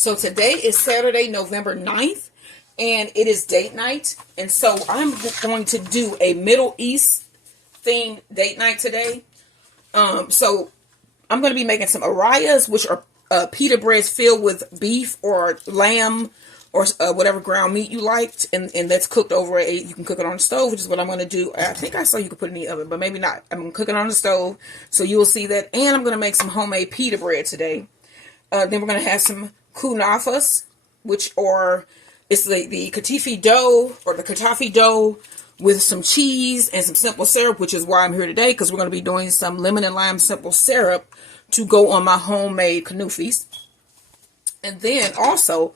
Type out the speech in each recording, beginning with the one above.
So today is Saturday, November 9th, and it is date night. And so I'm going to do a Middle East themed date night today. So I'm going to be making some arayas, which are pita breads filled with beef or lamb or whatever ground meat you liked, and that's cooked over you can cook it on the stove, which is what I'm going to do. I think I saw you could put it in the oven, but maybe not. I'm going to cook it on the stove, so you will see that. And I'm going to make some homemade pita bread today. Then we're going to have some Kunafas, which are, it's the Kataifi dough, or the Kataifi dough with some cheese and some simple syrup, which is why I'm here today, because we're going to be doing some lemon and lime simple syrup to go on my homemade kanufis. And then also,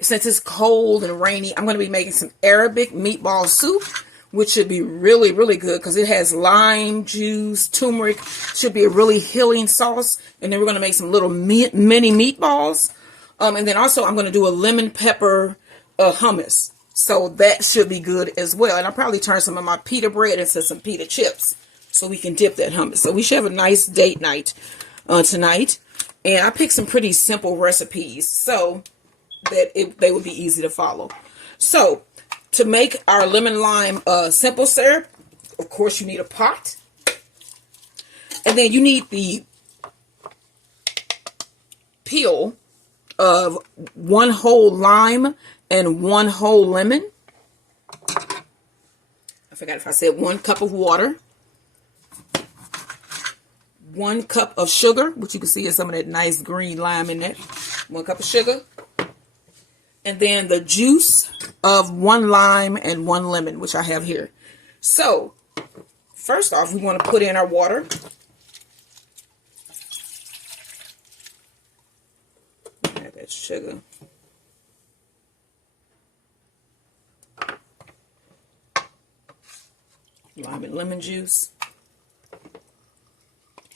since it's cold and rainy, I'm going to be making some Arabic meatball soup, which should be really, really good because it has lime juice, turmeric. Should be a really healing sauce. And then we're going to make some little mini meatballs. And then also I'm going to do a lemon pepper hummus. So that should be good as well. And I'll probably turn some of my pita bread into some pita chips so we can dip that hummus. So we should have a nice date night tonight. And I picked some pretty simple recipes so that they would be easy to follow. So to make our lemon lime simple syrup, of course you need a pot. And then you need the peel of 1 whole lime and 1 whole lemon. I forgot if I said 1 cup of water. 1 cup of sugar, which you can see is some of that nice green lime in there. 1 cup of sugar. And then the juice of 1 lime and 1 lemon, which I have here. So, first off, we want to put in our water. Add that sugar. Lime and lemon juice.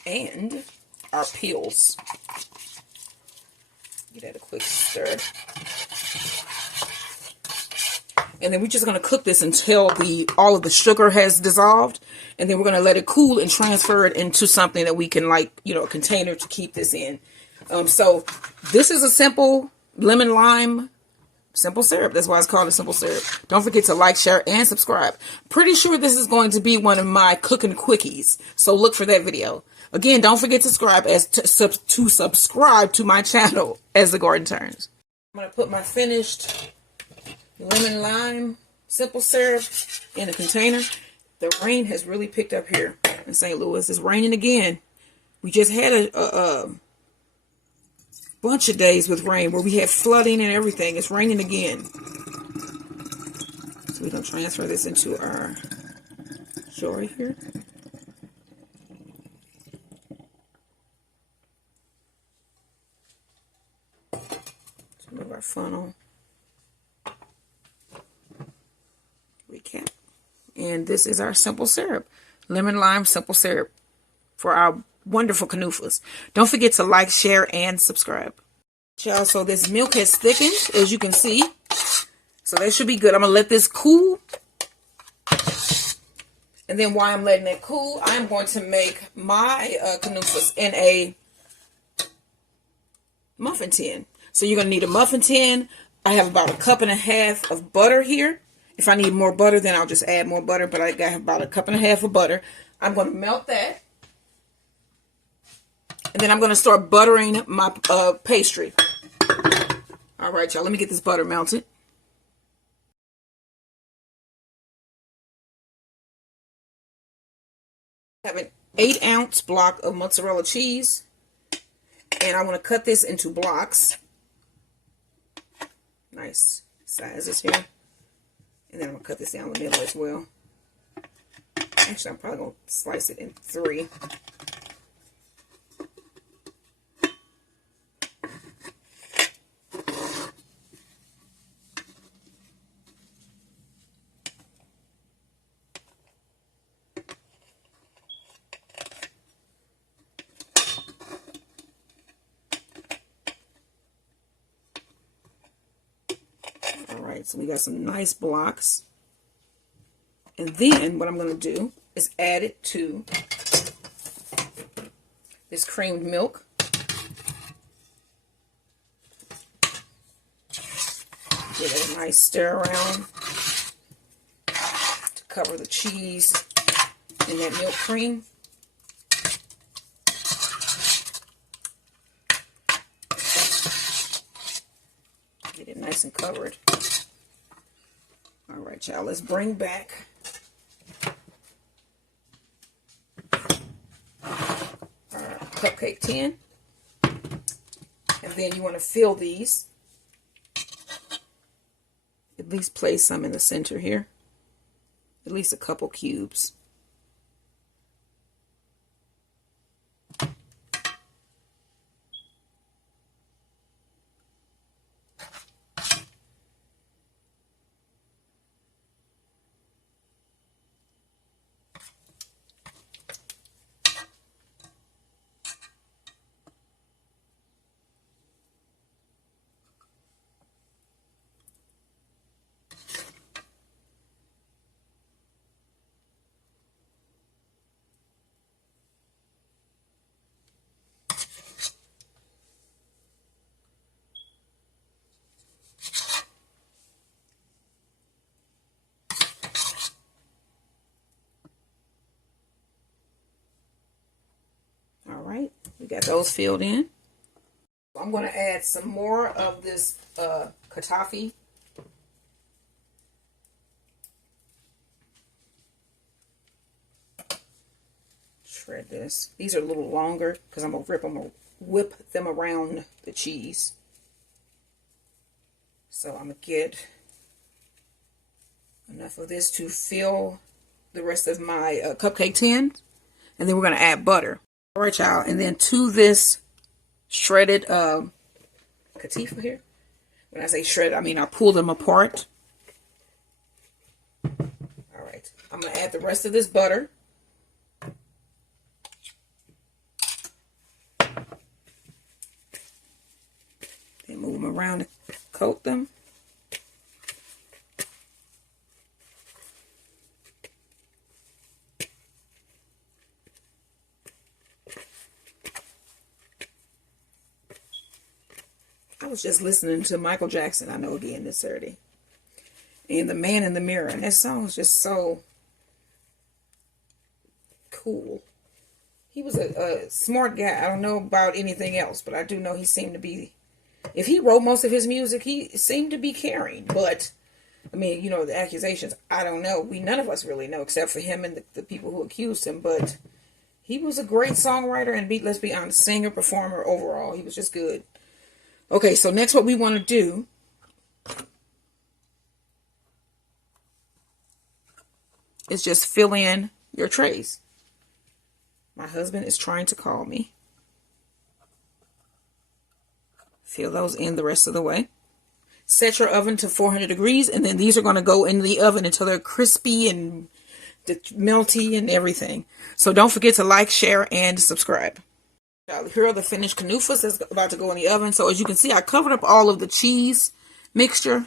And our peels. Give that a quick stir. And then we're just going to cook this until all of the sugar has dissolved. And then we're going to let it cool and transfer it into something that we can, like, a container to keep this in. So this is a simple lemon lime simple syrup. That's why it's called a simple syrup. Don't forget to like, share, and subscribe. Pretty sure this is going to be one of my cooking quickies. So look for that video. Again, don't forget to subscribe to my channel as the garden turns. I'm going to put my finished lemon lime simple syrup in a container. The rain has really picked up here in St. Louis. It's raining again. We just had a bunch of days with rain where we had flooding and everything. It's raining again. So we're going to transfer this into our jar here. Move our funnel. Recap. And this is our simple syrup. Lemon lime simple syrup for our wonderful kanufas. Don't forget to like, share, and subscribe. Y'all, so this milk has thickened, as you can see. So that should be good. I'm going to let this cool. And then while I'm letting it cool, I'm going to make my kanufas in a muffin tin. So you're going to need a muffin tin. I have about 1.5 cups of butter here. If I need more butter, then I'll just add more butter. But I got about 1.5 cups of butter. I'm going to melt that. And then I'm going to start buttering my pastry. All right, y'all. Let me get this butter melted. I have an 8-ounce block of mozzarella cheese. And I want to cut this into blocks. Nice sizes here. And then I'm going to cut this down the middle as well. Actually, I'm probably going to slice it in 3. Alright, so we got some nice blocks. And then what I'm going to do is add it to this creamed milk. Give it a nice stir around to cover the cheese and that milk cream. Get it nice and covered. All right, y'all, let's bring back our cupcake tin. And then you want to fill these. At least place some in the center here. At least a couple cubes. All right, we got those filled in. I'm going to add some more of this Kataifi. Shred this. These are a little longer because I'm going to whip them around the cheese. So I'm going to get enough of this to fill the rest of my cupcake tin. And then we're going to add butter. All right, y'all. And then to this shredded Kataifi here. When I say shredded, I mean I pull them apart. All right. I'm going to add the rest of this butter. Then move them around to coat them. I was just listening to Michael Jackson, I know again this Saturday. And The Man in the Mirror. And that song was just so cool. He was a smart guy. I don't know about anything else, but I do know he seemed to be, if he wrote most of his music, he seemed to be caring. But, I mean, you know, the accusations, I don't know. None of us really know, except for him and the people who accused him. But he was a great songwriter and, let's be honest, singer, performer overall. He was just good. Okay, so next what we want to do is just fill in your trays. My husband is trying to call me. Fill those in the rest of the way. Set your oven to 400 degrees, and then these are going to go in the oven until they're crispy and melty and everything. So don't forget to like, share, and subscribe. Here are the finished Kunafas that's about to go in the oven. So as you can see, I covered up all of the cheese mixture.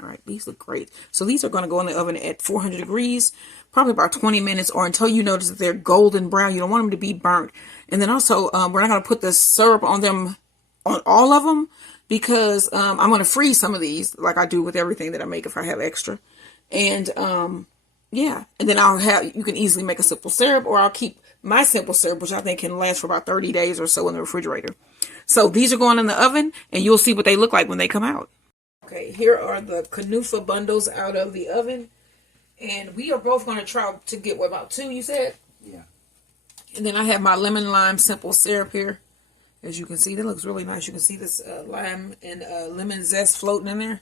All right, these look great. So these are going to go in the oven at 400 degrees, probably about 20 minutes, or until you notice that they're golden brown. You don't want them to be burnt. And then also, we're not going to put the syrup on them, on all of them, because I'm going to freeze some of these, like I do with everything that I make if I have extra. And yeah, and then you can easily make a simple syrup, or I'll keep my simple syrup, which I think can last for about 30 days or so in the refrigerator. So these are going in the oven, and you'll see what they look like when they come out. Okay, here are the Kunafa bundles out of the oven. And we are both going to try to get, what, about 2, you said? Yeah. And then I have my lemon lime simple syrup here. As you can see, that looks really nice. You can see this lime and lemon zest floating in there.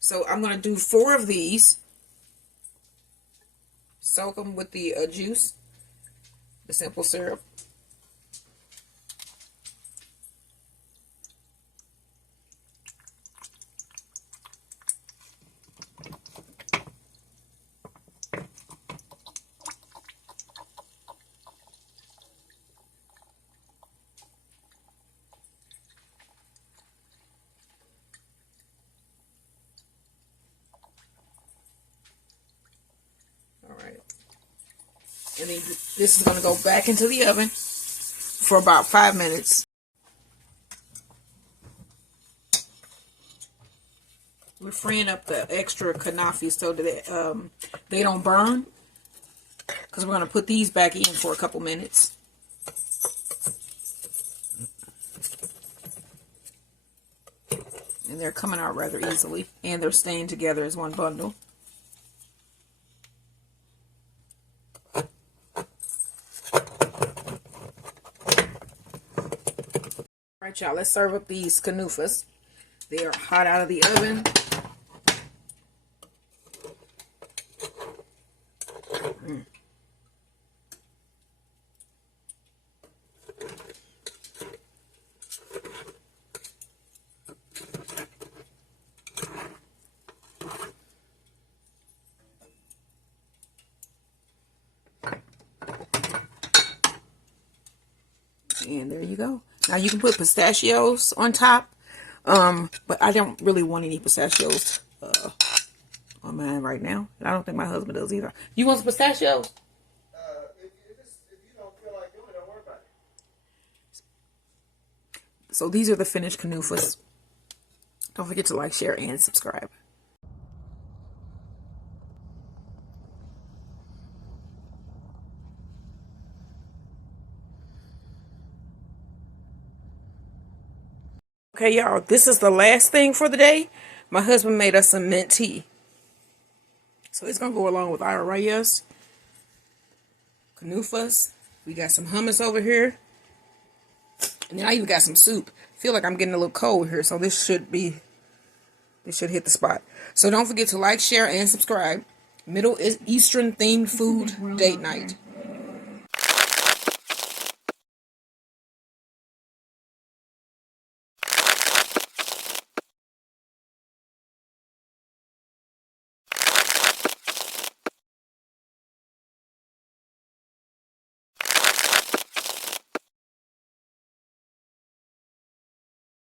So I'm going to do 4 of these. Soak them with the juice, the simple syrup. Alright. And then this is going to go back into the oven for about 5 minutes. We're freeing up the extra Kunafa so that they don't burn. Because we're going to put these back in for a couple minutes. And they're coming out rather easily. And they're staying together as one bundle. Alright, y'all. Let's serve up these Kunafas. They are hot out of the oven. And there you go. Now you can put pistachios on top, but I don't really want any pistachios on mine right now. And I don't think my husband does either. You want some pistachios? If you don't feel like doing it, don't worry about it. So these are the finished Kunafas. Don't forget to like, share, and subscribe. Okay, y'all, this is the last thing for the day. My husband made us some mint tea. So it's going to go along with our rayas, Kunafas. We got some hummus over here. And then I even got some soup. I feel like I'm getting a little cold here, so this should hit the spot. So don't forget to like, share, and subscribe. Middle Eastern themed food date night.